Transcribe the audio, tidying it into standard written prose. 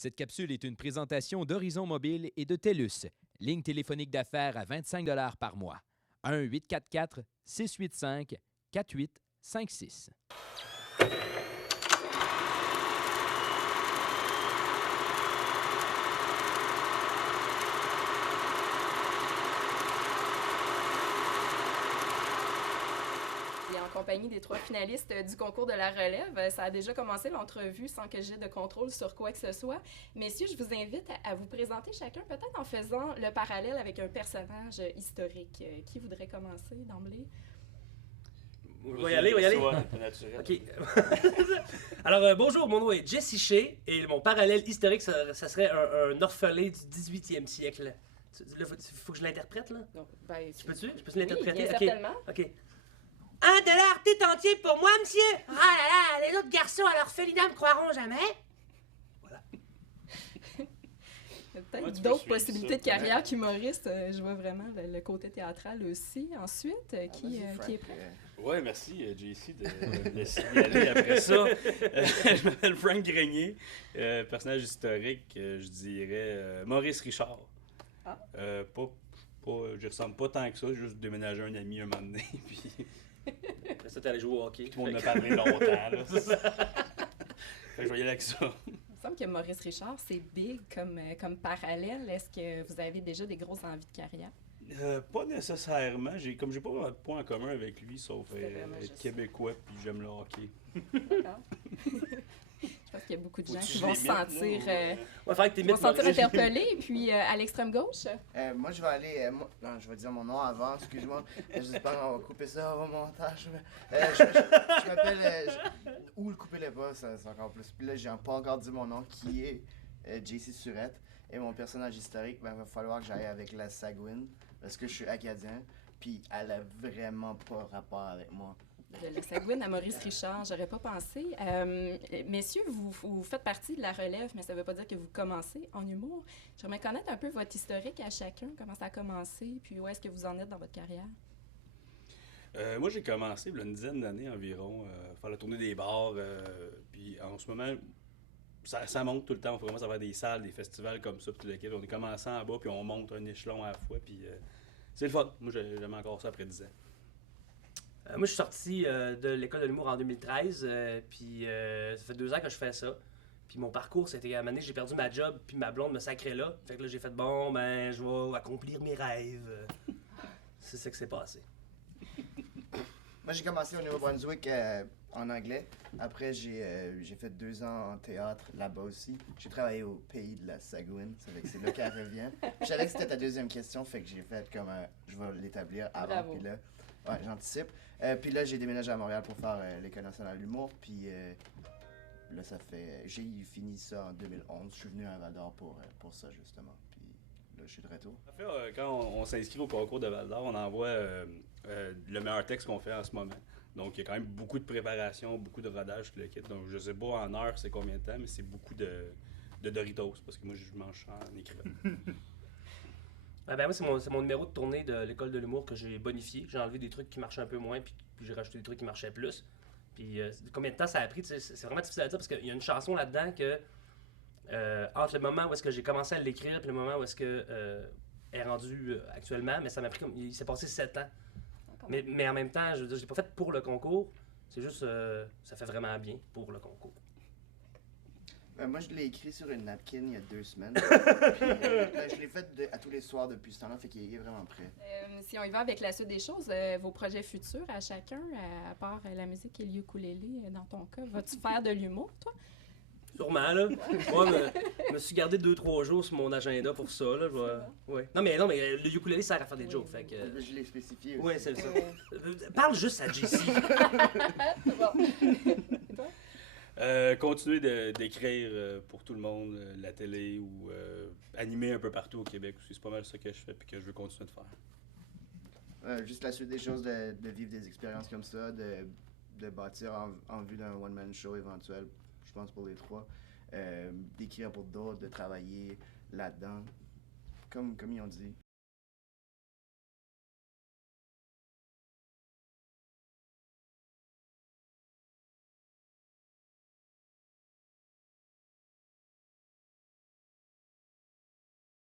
Cette capsule est une présentation d'Horizon Mobile et de TELUS, ligne téléphonique d'affaires à 25 $ par mois. 1-844-685-4856. En compagnie des 3 finalistes du concours de la relève. Ça a déjà commencé l'entrevue sans que j'aie de contrôle sur quoi que ce soit. Messieurs, je vous invite à vous présenter chacun, peut-être en faisant le parallèle avec un personnage historique. Qui voudrait commencer d'emblée? On va y aller. Naturel. OK. Alors, bonjour, mon nom est Jesse Shea et mon parallèle historique, ça serait un orphelin du 18e siècle. Il faut que je l'interprète, là? Donc, ben, Je peux-tu l'interpréter? Oui, bien OK. certainement. OK. $1 tout entier pour moi, monsieur! Ah là là, les autres garçons à l'orphelinat me croiront jamais! Voilà. Peut-être Moi, tu d'autres peux suivre possibilités ça, de carrière qu'humoriste. Je vois vraiment le côté théâtral aussi. Ensuite, qui est prêt? Oui, merci, JC, de signaler après ça. Je m'appelle Frank Grenier, personnage historique, je dirais Maurice Richard. Ah. Je ressemble pas tant que ça, j'ai juste déménagé un ami un moment donné, puis Après ça, t'es allé jouer au hockey. tout le monde m'a parlé longtemps. Là. Fait que je vais y aller avec ça. Il me semble que Maurice Richard, c'est big comme parallèle. Est-ce que vous avez déjà des grosses envies de carrière? Pas nécessairement. J'ai pas de point en commun avec lui, sauf C'est vraiment être juste québécois, puis j'aime le hockey. D'accord. Je pense qu'il y a beaucoup de gens Faut-tu qui que vont je se les mette, sentir, moi, Ouais, faudrait que qui vont se sentir Maurice. interpellés. Puis à l'extrême gauche, Moi, je vais aller. Non, je vais dire mon nom avant, excuse-moi. J'espère qu'on va couper ça au montage. Je m'appelle. Ou le coupez-le pas, c'est encore plus. Puis là, j'ai pas encore dit mon nom, qui est JC Surette. Et mon personnage historique, ben, il va falloir que j'aille avec la Sagouine, parce que je suis acadien. Puis elle a vraiment pas rapport avec moi. de la Sagouine à Maurice Richard, j'aurais pas pensé. Messieurs, vous faites partie de la relève, mais ça veut pas dire que vous commencez en humour. J'aimerais connaître un peu votre historique à chacun, comment ça a commencé, puis où est-ce que vous en êtes dans votre carrière? Moi, j'ai commencé il y a une dizaine d'années environ, faire la tournée des bars. Puis en ce moment, ça monte tout le temps. On commence à avoir des salles, des festivals comme ça. Puis on est commencé en bas, puis on monte un échelon à la fois. Puis c'est le fun. Moi, j'aime encore ça après 10 ans. Moi, je suis sorti de l'école de l'humour en 2013, puis ça fait 2 ans que je fais ça. Puis mon parcours, c'était à un moment donné, j'ai perdu ma job, puis ma blonde me sacrait là. Fait que là, j'ai fait, bon, ben, je vais accomplir mes rêves. C'est ça que c'est passé. Moi, j'ai commencé au Nouveau-Brunswick en anglais. Après, j'ai fait 2 ans en théâtre là-bas aussi. J'ai travaillé au pays de la Sagouine, ça fait que c'est là qu'elle revient. Je savais que c'était ta deuxième question, fait que j'ai fait comme je vais l'établir avant. Bravo. Puis là, ouais, j'anticipe. Puis là, j'ai déménagé à Montréal pour faire l'École nationale de l'humour. Puis là, j'ai fini ça en 2011. Je suis venu à Val-d'Or pour ça, justement. Puis là, je suis de retour. En fait, quand on s'inscrit au concours de Val-d'Or, on envoie le meilleur texte qu'on fait en ce moment. Donc, il y a quand même beaucoup de préparation, beaucoup de rodage, tout le kit. Donc, je sais pas en heure c'est combien de temps, mais c'est beaucoup de Doritos, parce que moi, je mange ça en écrivant. Moi, c'est mon numéro de tournée de l'école de l'humour que j'ai bonifié. J'ai enlevé des trucs qui marchaient un peu moins, puis j'ai rajouté des trucs qui marchaient plus. Puis combien de temps ça a pris, c'est vraiment difficile à dire, parce qu'il y a une chanson là-dedans que, entre le moment où est-ce que j'ai commencé à l'écrire et le moment où est-ce que elle est rendue actuellement, mais ça m'a pris comme, il s'est passé 7 ans. Mais en même temps, je veux dire, je l'ai pas fait pour le concours, c'est juste, ça fait vraiment bien pour le concours. Moi, je l'ai écrit sur une napkin il y a 2 semaines. Puis, là, je l'ai fait à tous les soirs depuis ce temps-là, fait qu'il est vraiment prêt. Si on y va avec la suite des choses, vos projets futurs à chacun, à part la musique et le ukulélé, dans ton cas, vas-tu faire de l'humour, toi? Sûrement, là. Moi, je me suis gardé 2-3 jours sur mon agenda pour ça, là. Ouais. Non, mais le ukulélé sert à faire des jokes, fait que... Je l'ai spécifié aussi. Ouais, c'est ça. Parle juste à JC. Continuer d'écrire pour tout le monde, la télé ou animer un peu partout au Québec aussi. C'est pas mal ça que je fais et que je veux continuer de faire. Juste la suite des choses, de vivre des expériences comme ça, de bâtir en vue d'un one-man show éventuel, je pense pour les 3. D'écrire pour d'autres, de travailler là-dedans. Comme ils ont dit,